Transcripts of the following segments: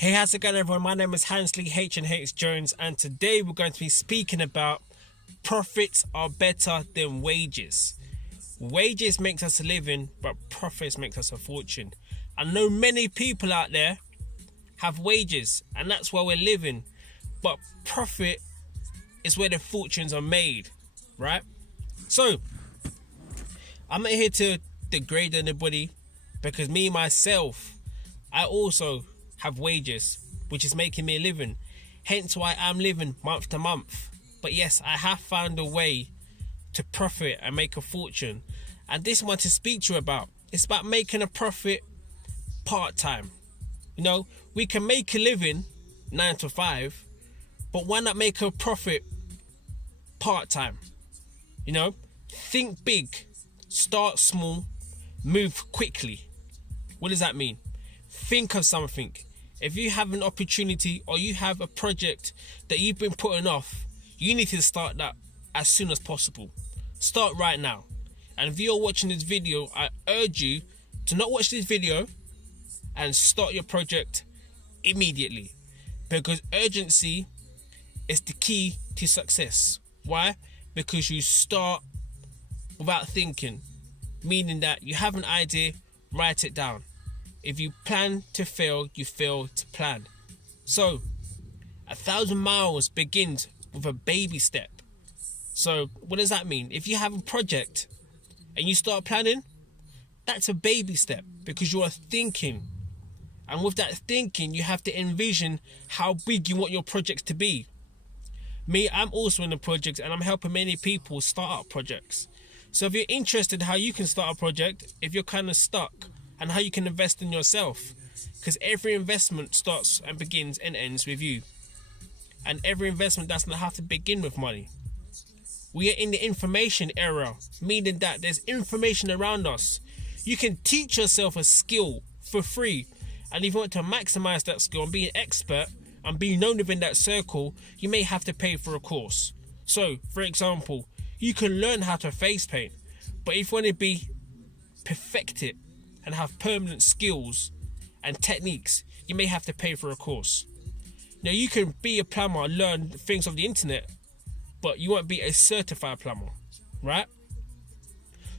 Hey, how's it going, everyone? My name is Hansley H&H Jones, and today we're going to be speaking about profits are better than wages. Wages makes us a living, but profits makes us a fortune. I know many people out there have wages, and that's where we're living, but profit is where the fortunes are made, right? So, I'm not here to degrade anybody, because myself, I also have wages, which is making me a living. Hence why I'm living month to month. But yes, I have found a way to profit and make a fortune. And this one to speak to you about. It's about making a profit part-time. You know, we can make a living 9 to 5, but why not make a profit part-time? You know, think big, start small, move quickly. What does that mean? Think of something. If you have an opportunity or you have a project that you've been putting off, you need to start that as soon as possible. Start right now. And if you're watching this video, I urge you to not watch this video and start your project immediately, because urgency is the key to success. Why? Because you start without thinking, meaning that you have an idea, write it down. If you plan to fail, you fail to plan. So, 1,000 miles begins with a baby step. So, what does that mean? If you have a project and you start planning, that's a baby step, because you are thinking. And with that thinking, you have to envision how big you want your projects to be. I'm also in a project, and I'm helping many people start up projects. So if you're interested how you can start a project, if you're kind of stuck, and how you can invest in yourself, because every investment starts and begins and ends with you, and every investment does not have to begin with money. We are in the information era, meaning that there's information around us. You can teach yourself a skill for free, and if you want to maximize that skill and be an expert and be known within that circle, you may have to pay for a course. So, for example, you can learn how to face paint, but if you want to be perfected and have permanent skills and techniques, you may have to pay for a course. Now, you can be a plumber, learn things off the internet, but you won't be a certified plumber, right?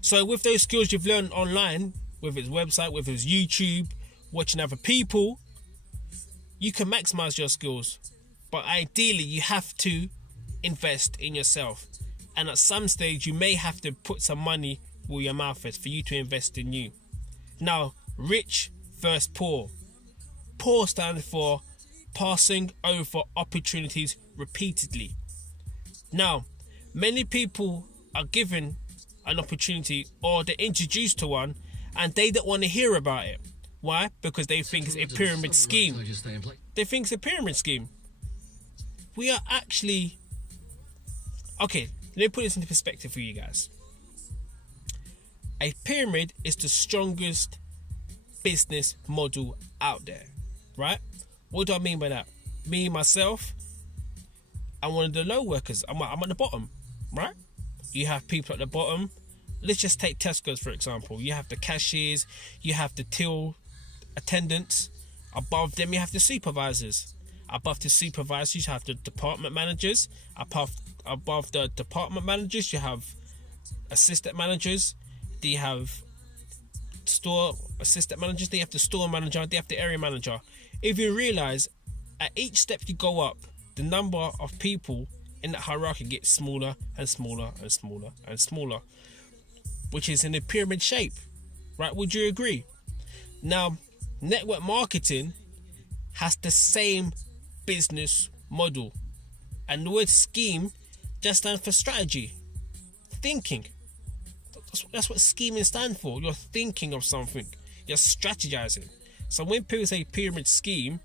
So with those skills you've learned online, whether it's website, whether it's YouTube, watching other people, you can maximize your skills. But ideally, you have to invest in yourself. And at some stage, you may have to put some money where your mouth is for you to invest in you. Now, rich versus poor. Poor stands for passing over opportunities repeatedly. Now, many people are given an opportunity, or they're introduced to one, and they don't want to hear about it. Why? Because they think it's a pyramid scheme. They think it's a pyramid scheme. We are actually... Okay, let me put this into perspective for you guys. A pyramid is the strongest business model out there, right? What do I mean by that? Me, myself, I'm one of the low workers. I'm at the bottom, right? You have people at the bottom. Let's just take Tesco's, for example. You have the cashiers, you have the till attendants. Above them, you have the supervisors. Above the supervisors, you have the department managers. Above the department managers, you have assistant managers. They have store assistant managers, they have the store manager, they have the area manager. If you realize, at each step you go up, the number of people in that hierarchy gets smaller and smaller and smaller and smaller, which is in a pyramid shape, right? Would you agree? Now, network marketing has the same business model, and the word scheme just stands for strategy, thinking. That's what scheming stands for. You're thinking of something. You're strategizing. So when people say pyramid scheme,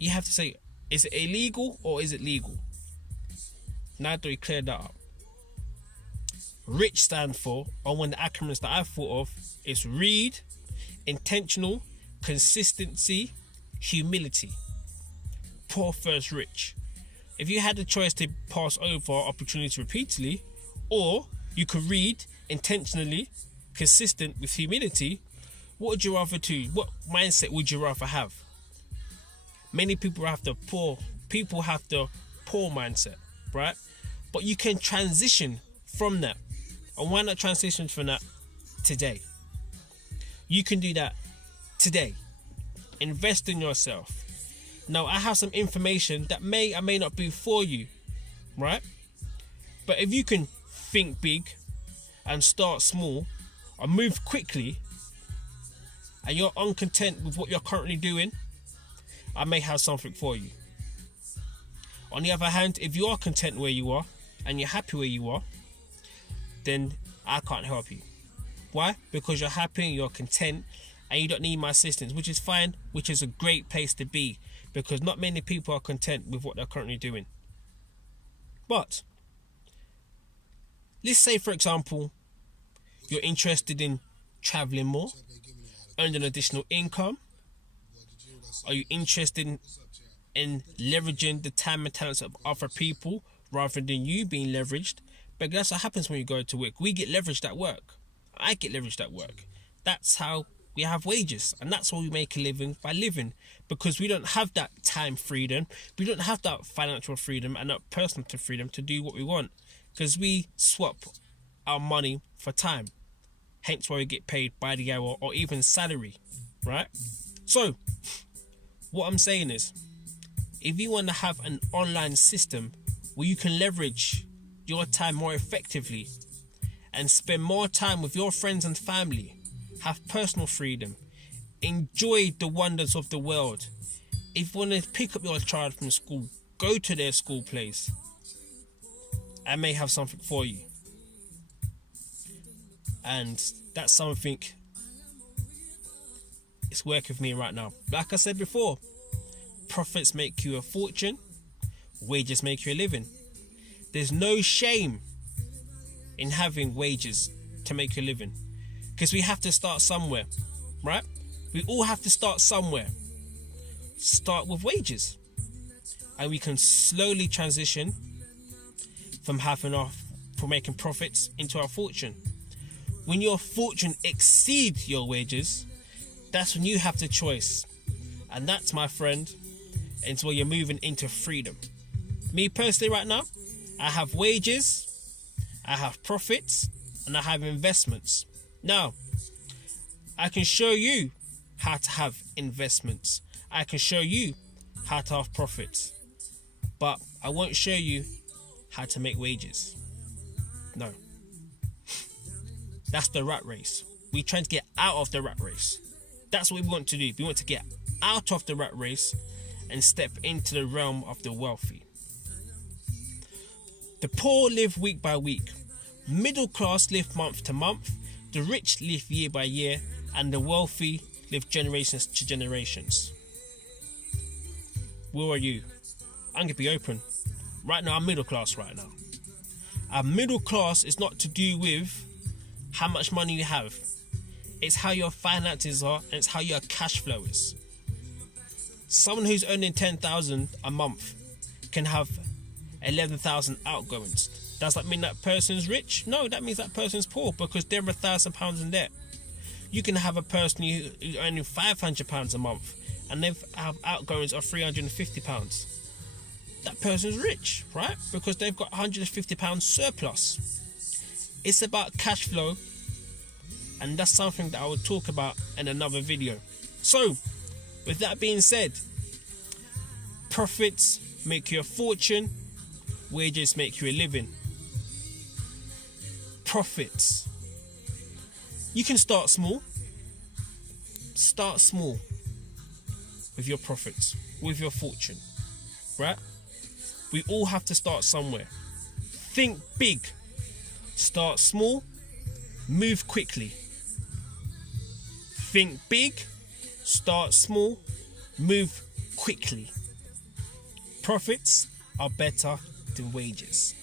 you have to say, is it illegal or is it legal? Now that we cleared that up. RICH stand for, or one of the acronyms that I've thought of, is read, intentional, consistency, humility. Poor first rich. If you had the choice to pass over opportunities repeatedly, or you could read intentionally, consistent with humility, what would you rather do? What mindset would you rather have? Many people have the poor mindset, right? But you can transition from that. And why not transition from that today? You can do that today. Invest in yourself. Now, I have some information that may or may not be for you, right? But if you can think big and start small and move quickly, and you're uncontent with what you're currently doing, I may have something for you. On the other hand, if you are content where you are and you're happy where you are, then I can't help you. Why? Because you're happy and you're content and you don't need my assistance, which is fine, which is a great place to be, because not many people are content with what they're currently doing. But let's say, for example, you're interested in traveling more, earning additional income. Are you interested in leveraging the time and talents of other people rather than you being leveraged? But that's what happens when you go to work. We get leveraged at work. I get leveraged at work. That's how we have wages, and that's how we make a living, by living, because we don't have that time freedom, we don't have that financial freedom and that personal freedom to do what we want, because we swap our money for time. Hence why we get paid by the hour or even salary, right? So what I'm saying is, if you want to have an online system where you can leverage your time more effectively and spend more time with your friends and family, have personal freedom, enjoy the wonders of the world. If you want to pick up your child from school, go to their school place. I may have something for you. And that's something it's working with me right now. Like I said before, profits make you a fortune, wages make you a living. There's no shame in having wages to make you a living, because we have to start somewhere, right? We all have to start somewhere. Start with wages, and we can slowly transition from making profits into our fortune. When your fortune exceeds your wages, that's when you have the choice, and that's, my friend, it's where you're moving into freedom. Me personally, right now, I have wages, I have profits, and I have investments. Now, I can show you how to have investments. I can show you how to have profits, but I won't show you how to make wages. No. That's the rat race. We're trying to get out of the rat race. That's what we want to do. We want to get out of the rat race and step into the realm of the wealthy. The poor live week by week. Middle class live month to month. The rich live year by year. And the wealthy live generations to generations. Where are you? I'm going to be open. Right now, I'm middle class right now. Our middle class is not to do with how much money you have. It's how your finances are, and it's how your cash flow is. Someone who's earning 10,000 a month can have 11,000 outgoings. Does that mean that person's rich? No, that means that person's poor, because they're £1,000 in debt. You can have a person who's earning £500 a month and they have outgoings of £350. That person's rich, right? Because they've got £150 surplus. It's about cash flow, and that's something that I will talk about in another video. So, with that being said, profits make you a fortune, wages make you a living. Profits. You can start small. Start small with your profits, with your fortune, right? We all have to start somewhere. Think big. Start small. Move quickly. Think big. Start small. Move quickly. Profits are better than wages.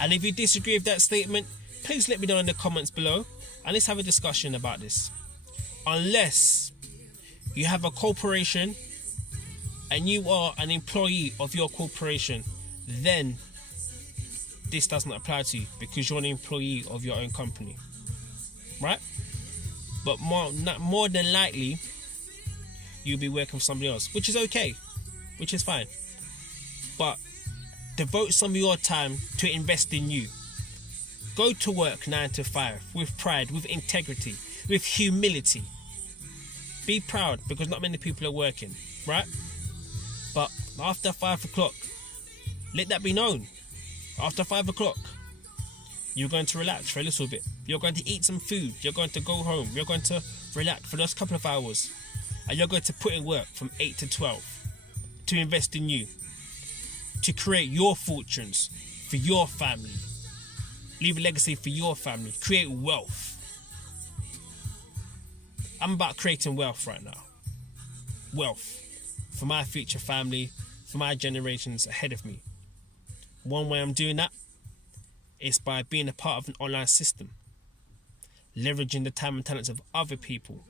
And if you disagree with that statement, please let me know in the comments below, and let's have a discussion about this. Unless you have a corporation and you are an employee of your corporation, then this doesn't apply to you, because you're an employee of your own company, right? But more than likely, you'll be working for somebody else, which is okay, which is fine. But devote some of your time to invest in you. Go to work 9 to 5 with pride, with integrity, with humility. Be proud, because not many people are working, right? But after 5 o'clock, let that be known. After 5 o'clock, you're going to relax for a little bit. You're going to eat some food. You're going to go home. You're going to relax for those couple of hours. And you're going to put in work from 8 to 12 to invest in you, to create your fortunes for your family. Leave a legacy for your family. Create wealth. I'm about creating wealth right now. Wealth for my future family, for my generations ahead of me. One way I'm doing that is by being a part of an online system, leveraging the time and talents of other people,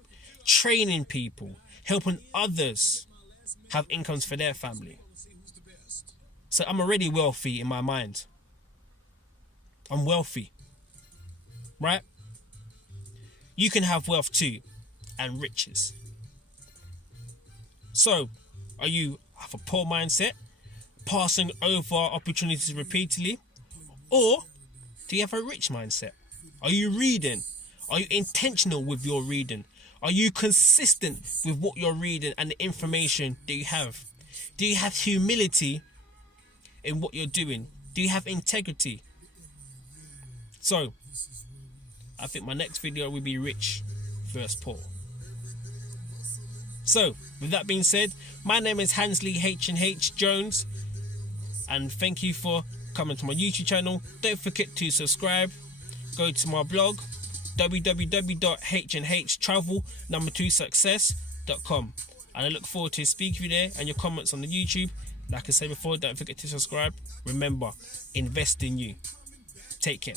training people, helping others have incomes for their family. So I'm already wealthy in my mind. I'm wealthy, right? You can have wealth too, and riches. So, are you have a poor mindset, passing over opportunities repeatedly, or do you have a rich mindset? Are you reading? Are you intentional with your reading? Are you consistent with what you're reading and the information that you have? Do you have humility in what you're doing? Do you have integrity? So, I think my next video will be rich versus poor. So, with that being said, my name is Hansley H&H Jones, and thank you for coming to my YouTube channel. Don't forget to subscribe. Go to my blog, www.h&htravel2success.com, and I look forward to speaking with you there and your comments on the YouTube. Like I said before, don't forget to subscribe. Remember, invest in you. Take care.